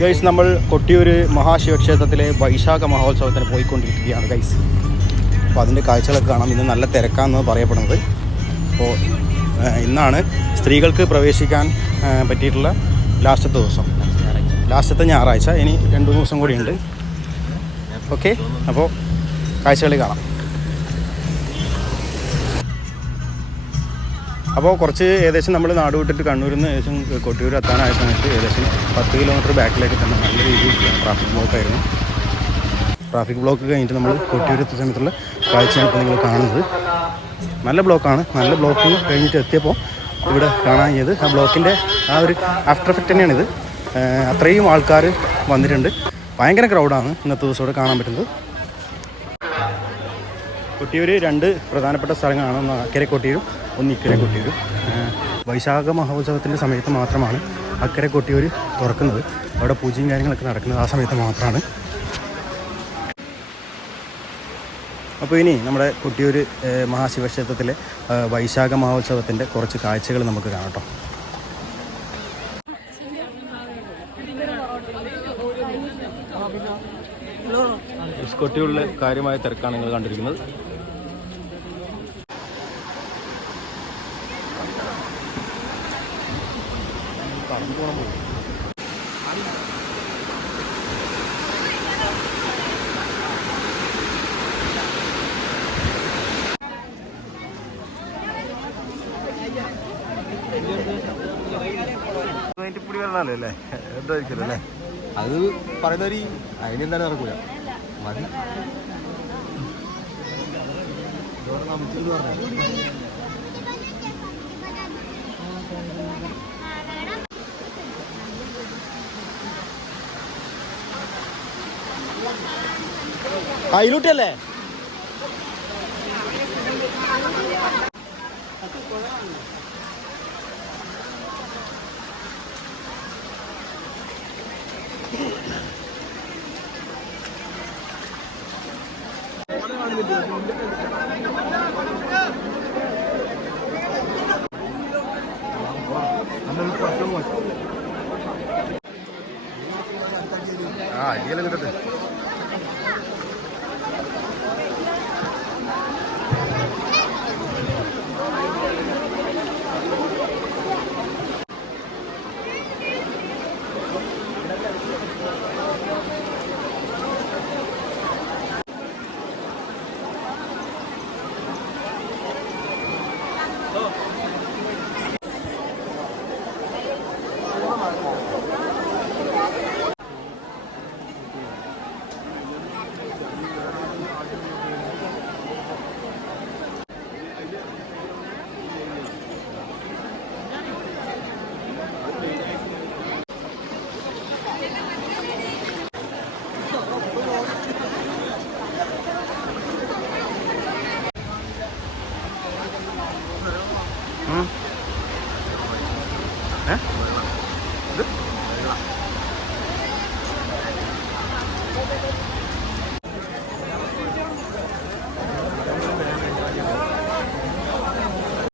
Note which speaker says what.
Speaker 1: Guys നമ്മൾ കൊട്ടിയൂർ മഹാശിവക്ഷേത്രത്തിലെ വൈശാഖ മഹോത്സവത്തിന് പോയിക്കൊണ്ടിരിക്കുകയാണ് ഗൈസ്. അപ്പോൾ അതിന്റെ കാഴ്ചകളൊക്കെ കാണാം. ഇന്ന് നല്ല തിരക്കാണെന്ന് പറയപ്പെടുന്നത്. അപ്പോൾ ഇന്നാണ് സ്ത്രീകൾക്ക് പ്രവേശിക്കാൻ പറ്റിയിട്ടുള്ള ലാസ്റ്റത്തെ ദിവസം. ലാസ്റ്റത്തെ ഞായറാഴ്ച. ഇനി രണ്ട് ദിവസം കൂടിയുണ്ട് ഓക്കെ? അപ്പോൾ കാഴ്ചകളിൽ കാണാം. അപ്പോൾ കുറച്ച് ഏകദേശം നമ്മൾ നാട് വിട്ടിട്ട് കണ്ണൂരിൽ നിന്ന് ഏകദേശം കൊട്ടിയൂർ എത്താനായ സമയത്ത് ഏകദേശം പത്ത് കിലോമീറ്റർ ബാക്കിലേക്ക് തന്നെ നല്ല രീതിയിൽ ട്രാഫിക് ബ്ലോക്ക് ആയിരുന്നു. ട്രാഫിക് ബ്ലോക്ക് കഴിഞ്ഞിട്ട് നമ്മൾ കൊട്ടിയൂർ എത്തിയ സമയത്തുള്ള കാഴ്ചയാണ് ഇപ്പോൾ നിങ്ങൾ കാണുന്നത്. നല്ല ബ്ലോക്കാണ്. നല്ല ബ്ലോക്ക് കഴിഞ്ഞിട്ട് എത്തിയപ്പോൾ ഇവിടെ കാണാൻ ചെയ്ത് ആ ബ്ലോക്കിന്റെ ആ ഒരു ആഫ്റ്റർ എഫക്റ്റ് തന്നെയാണിത്. അത്രയും ആൾക്കാർ വന്നിട്ടുണ്ട്. ഭയങ്കര ക്രൗഡാണ് ഇന്നത്തെ ദിവസം കാണാൻ പറ്റുന്നത്. കൊട്ടിയൂർ രണ്ട് പ്രധാനപ്പെട്ട സ്ഥലങ്ങളാണ്. ഒന്ന് അക്കരെ കൊട്ടിയൂരും ഒന്ന് ഇക്കരെ കൊട്ടിയൂരും വൈശാഖ മഹോത്സവത്തിന്റെ സമയത്ത് മാത്രമാണ് അക്കരെ കൊട്ടിയൂർ തുറക്കുന്നത്. അവിടെ പൂജയും കാര്യങ്ങളൊക്കെ നടക്കുന്നത് ആ സമയത്ത് മാത്രമാണ് അപ്പോൾ ഇനി നമ്മുടെ കൊട്ടിയൂർ മഹാശിവക്ഷേത്രത്തിലെ വൈശാഖ മഹോത്സവത്തിന്റെ കുറച്ച് കാഴ്ചകൾ നമുക്ക് കാണട്ടോ കൊട്ടിയൂരിലെ കാര്യമായ തിരക്കാണ് നിങ്ങൾ കണ്ടിരിക്കുന്നത്.
Speaker 2: പുടി വരണല്ലേ അല്ലേ എന്തായിരിക്കും അല്ലേ അത് പറയുന്നവര് എന്താണ് നടക്കൂല മതി നമുക്ക് പറഞ്ഞു
Speaker 1: അതിലൂട്ടല്ലേ
Speaker 2: ആ അരിയെല്ലാം കിട്ടട്ടെ. どうも。Hä?